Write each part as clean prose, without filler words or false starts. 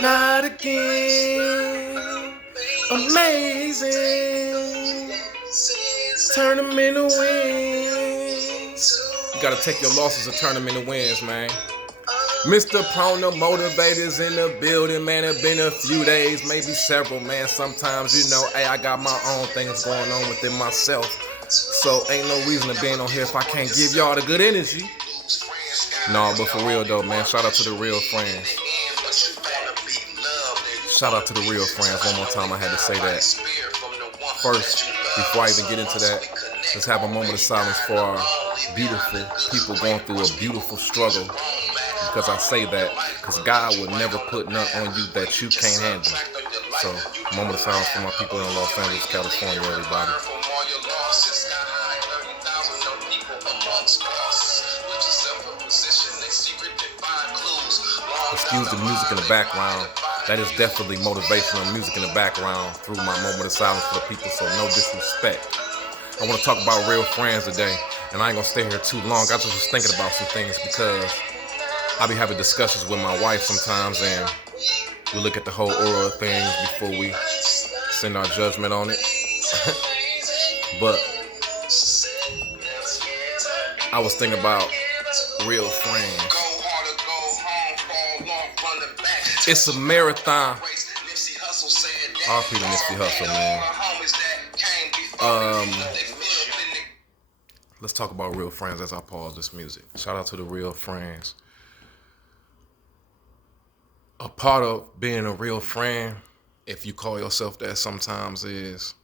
Not again. Amazing. Turn them into wins. You gotta take your losses and turn them into wins, man. Mr. Prono Motivators in the building, man. It's been a few days, maybe several, man. Sometimes, hey, I got my own things going on within myself. So ain't no reason to being on here if I can't give y'all the good energy. No, but for real though, man. Shout out to the real friends. Shout out to the real friends. One more time, I had to say that. First, before I even get into that, let's have a moment of silence for our beautiful people going through a beautiful struggle. Because I say that because God would never put nothing on you that you can't handle. So, moment of silence for my people in Los Angeles, California, everybody. Excuse the music in the background. That is definitely motivational music in the background through my moment of silence for the people, so no disrespect. I want to talk about real friends today, and I ain't gonna stay here too long. I just was thinking about some things because I be having discussions with my wife sometimes, and we look at the whole aura of things before we send our judgment on it. But I was thinking about real friends. It's a marathon. RP to Nipsey Hussle, man. Let's talk about real friends as I pause this music. Shout out to the real friends. A part of being a real friend, if you call yourself that sometimes, is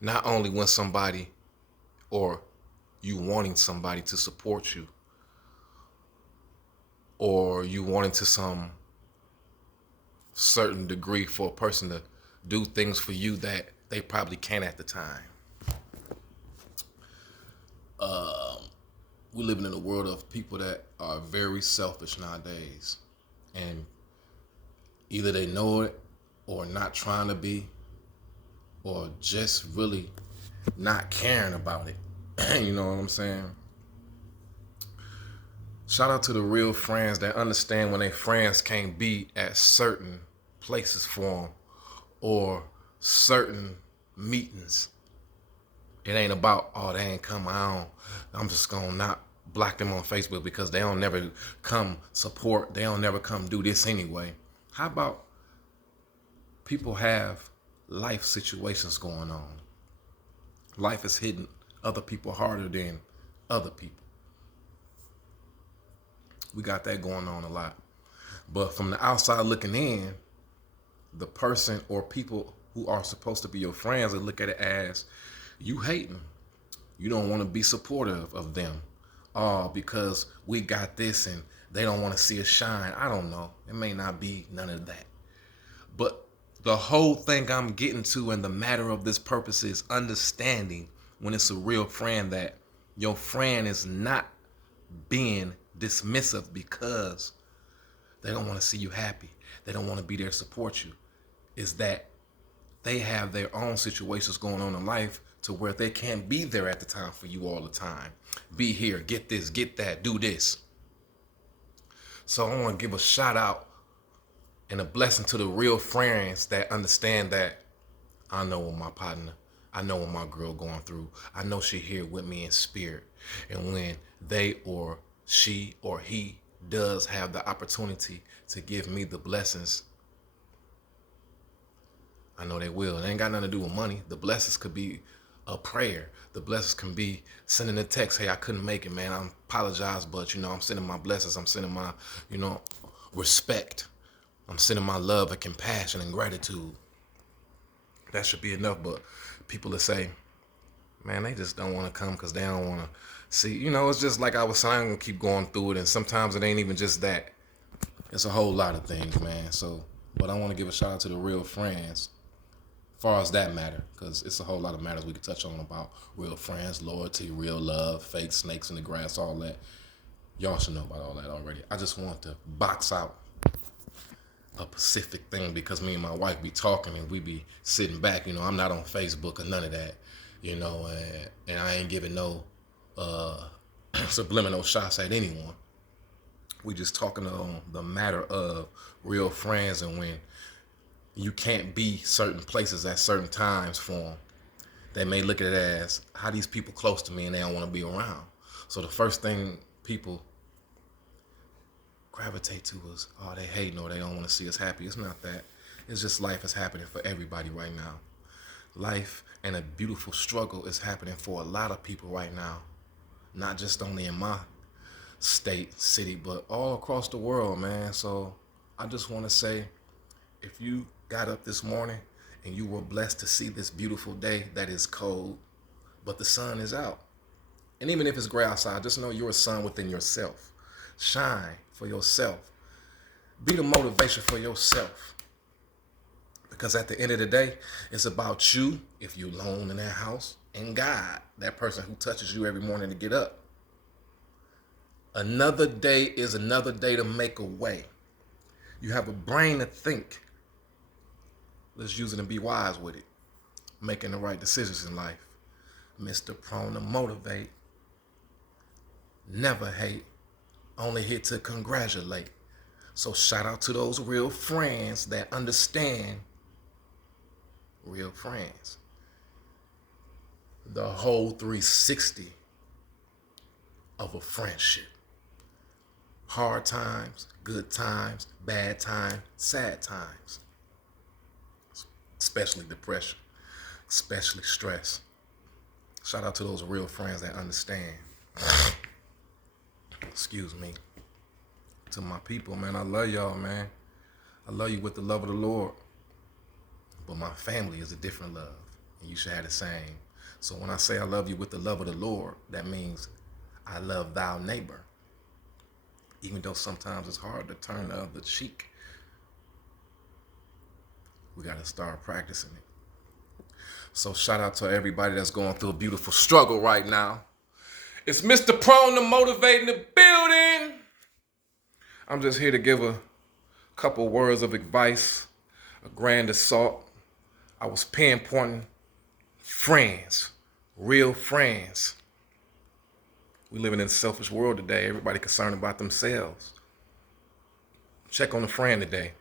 not only when somebody or you wanting somebody to support you, or you wanting to some certain degree for a person to do things for you that they probably can't at the time. We're living in a world of people that are very selfish nowadays. And either they know it or not trying to be, or just really not caring about it. You know what I'm saying? Shout out to the real friends that understand when their friends can't be at certain places for them or certain meetings. It ain't about, oh, they ain't come on. I'm just gonna not block them on Facebook because they don't never come support. They don't never come do this anyway. How about people have life situations going on? Life is hitting other people harder than other people. We got that going on a lot. But from the outside looking in, the person or people who are supposed to be your friends, they look at it as you hating. You don't want to be supportive of them. Oh, because we got this and they don't want to see us shine. I don't know. It may not be none of that. But the whole thing I'm getting to and the matter of this purpose is understanding when it's a real friend that your friend is not being dismissive because they don't want to see you happy. They don't want to be there to support you. Is that they have their own situations going on in life to where they can't be there at the time for you all the time. Be here, get this, get that, do this. So I want to give a shout out and a blessing to the real friends that understand that I know what my partner, I know what my girl going through. I know she here with me in spirit. And when they or she or he does have the opportunity to give me the blessings, I know they will. It ain't got nothing to do with money. The blessings could be a prayer. The blessings can be sending a text, hey, I couldn't make it, man. I apologize, but, I'm sending my blessings. I'm sending my, respect. I'm sending my love and compassion and gratitude. That should be enough, but people that say, man, they just don't want to come because they don't want to see. It's just like I was saying, I'm going to keep going through it, and sometimes it ain't even just that. It's a whole lot of things, man. So, but I want to give a shout out to the real friends. As far as that matter, because it's a whole lot of matters we could touch on about real friends, loyalty, real love, fake snakes in the grass, all that. Y'all should know about all that already. I just want to box out a specific thing because me and my wife be talking and we be sitting back. I'm not on Facebook or none of that, and I ain't giving no subliminal shots at anyone. We just talking on the matter of real friends, and when you can't be certain places at certain times for them, they may look at it as how these people close to me and they don't want to be around. So the first thing people gravitate to is, oh, they hating or they don't want to see us happy. It's not that. It's just life is happening for everybody right now. Life and a beautiful struggle is happening for a lot of people right now. Not just only in my state, city, but all across the world, man. So I just want to say, if you got up this morning and you were blessed to see this beautiful day that is cold, but the sun is out. And even if it's gray outside, just know you're a sun within yourself. Shine for yourself. Be the motivation for yourself. Because at the end of the day, it's about you, if you're alone in that house, and God, that person who touches you every morning to get up. Another day is another day to make a way. You have a brain to think. Let's use it and be wise with it. Making the right decisions in life. Mr. Prone to motivate. Never hate. Only here to congratulate. So shout out to those real friends that understand real friends. The whole 360 of a friendship. Hard times, good times, bad times, sad times. Especially depression, especially stress. Shout out to those real friends that understand. Excuse me. To my people, man, I love y'all, man. I love you with the love of the Lord. But my family is a different love, and you should have the same. So when I say I love you with the love of the Lord, that means I love thou neighbor. Even though sometimes it's hard to turn the other cheek. We got to start practicing it. So shout out to everybody that's going through a beautiful struggle right now. It's Mr. Prone to Motivate in the building. I'm just here to give a couple words of advice, a grain of salt. I was pinpointing friends, real friends. We living in a selfish world today. Everybody concerned about themselves. Check on a friend today.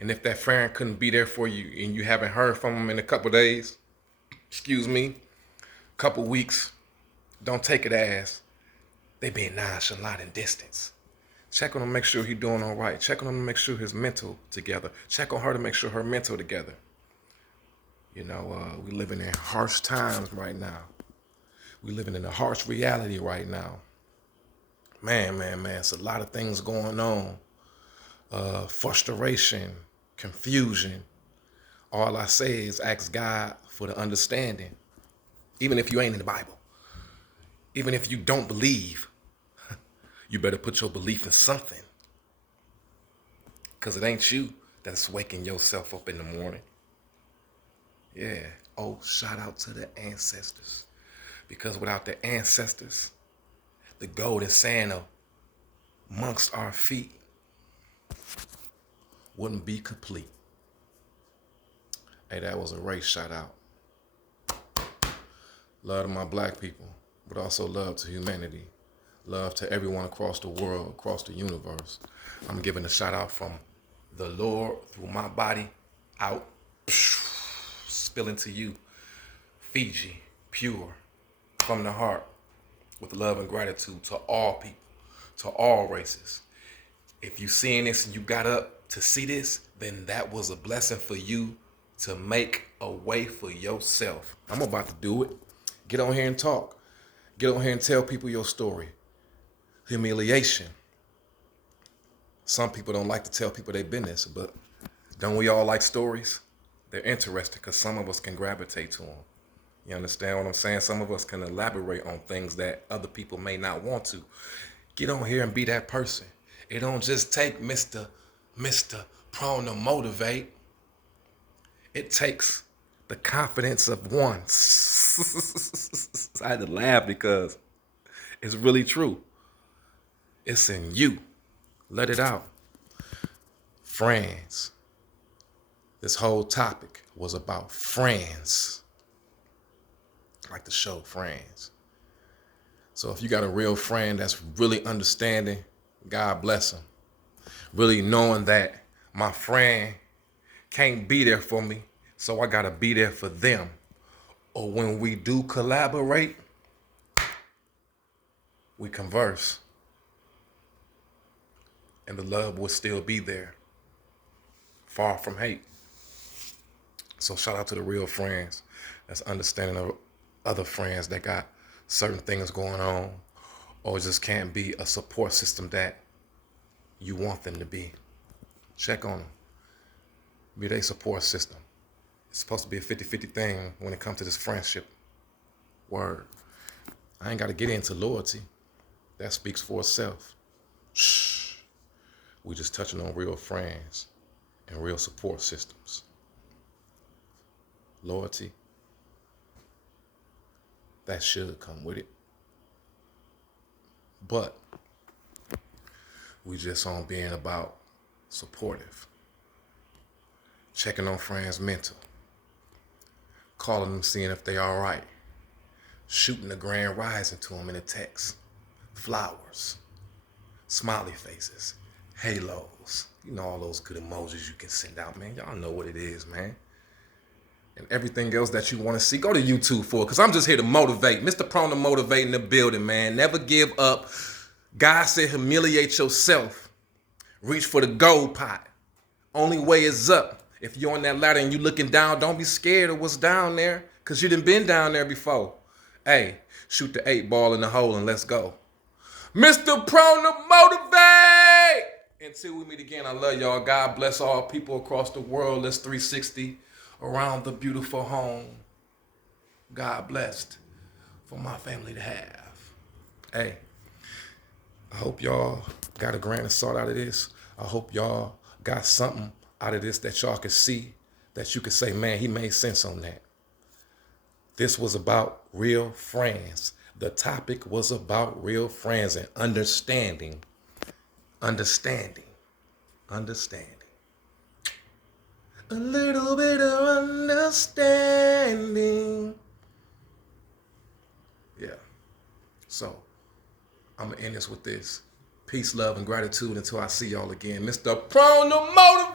And if that friend couldn't be there for you and you haven't heard from them in a couple days, couple weeks, don't take it as they being nonchalant and distant. Check on him, make sure he's doing all right. Check on him to make sure his mental together. Check on her to make sure her mental together. You know, we living in harsh times right now. We living in a harsh reality right now. Man, it's a lot of things going on. Frustration, confusion. All I say is ask God for the understanding. Even if you ain't in the Bible. Even if you don't believe, you better put your belief in something. Because it ain't you that's waking yourself up in the morning. Yeah. Oh, shout out to the ancestors. Because without the ancestors, the golden sand amongst our feet wouldn't be complete. Hey, that was a race shout out. Love to my black people, but also love to humanity. Love to everyone across the world, across the universe. I'm giving a shout out from the Lord through my body out, spilling to you. Fiji, pure, from the heart, with love and gratitude to all people, to all races. If you seeing this and you got up to see this, then that was a blessing for you to make a way for yourself. I'm about to do it. Get on here and talk. Get on here and tell people your story. Humiliation. Some people don't like to tell people their business, but don't we all like stories? They're interesting because some of us can gravitate to them. You understand what I'm saying? Some of us can elaborate on things that other people may not want to. Get on here and be that person. It don't just take Mr. Prone to motivate. It takes the confidence of one. I had to laugh because it's really true. It's in you. Let it out. Friends. This whole topic was about friends. Like the show Friends. So if you got a real friend that's really understanding, God bless him. Really knowing that my friend can't be there for me, so I gotta be there for them. Or when we do collaborate, we converse, and the love will still be there, far from hate. So shout out to the real friends that's understanding of other friends that got certain things going on, or just can't be a support system that you want them to be. Check on them. Be their support system. It's supposed to be a 50-50 thing when it comes to this friendship. Word. I ain't got to get into loyalty. That speaks for itself. Shh. We just touching on real friends and real support systems. Loyalty, that should come with it. But we just on being about supportive. Checking on friends' mental. Calling them, seeing if they all right. Shooting the grand rising to them in a text. Flowers. Smiley faces. Halos. You know, all those good emojis you can send out, man. Y'all know what it is, man. And everything else that you want to see, go to YouTube for it, because I'm just here to motivate. Mr. Prone to motivate in the building, man. Never give up. God said humiliate yourself. Reach for the gold pot. Only way is up. If you're on that ladder and you looking down, don't be scared of what's down there, because you done been down there before. Hey, shoot the 8 ball in the hole and let's go. Mr. Prone to motivate! Until we meet again, I love y'all. God bless all people across the world. Let's 360 around the beautiful home. God blessed for my family to have. Hey, I hope y'all got a grain of salt out of this. I hope y'all got something out of this that y'all could see, that you could say, man, he made sense on that. This was about real friends. The topic was about real friends and understanding. Understanding. A little bit of understanding. Yeah. So, I'm going to end this with this. Peace, love, and gratitude until I see y'all again. Mr. Prone to motivate.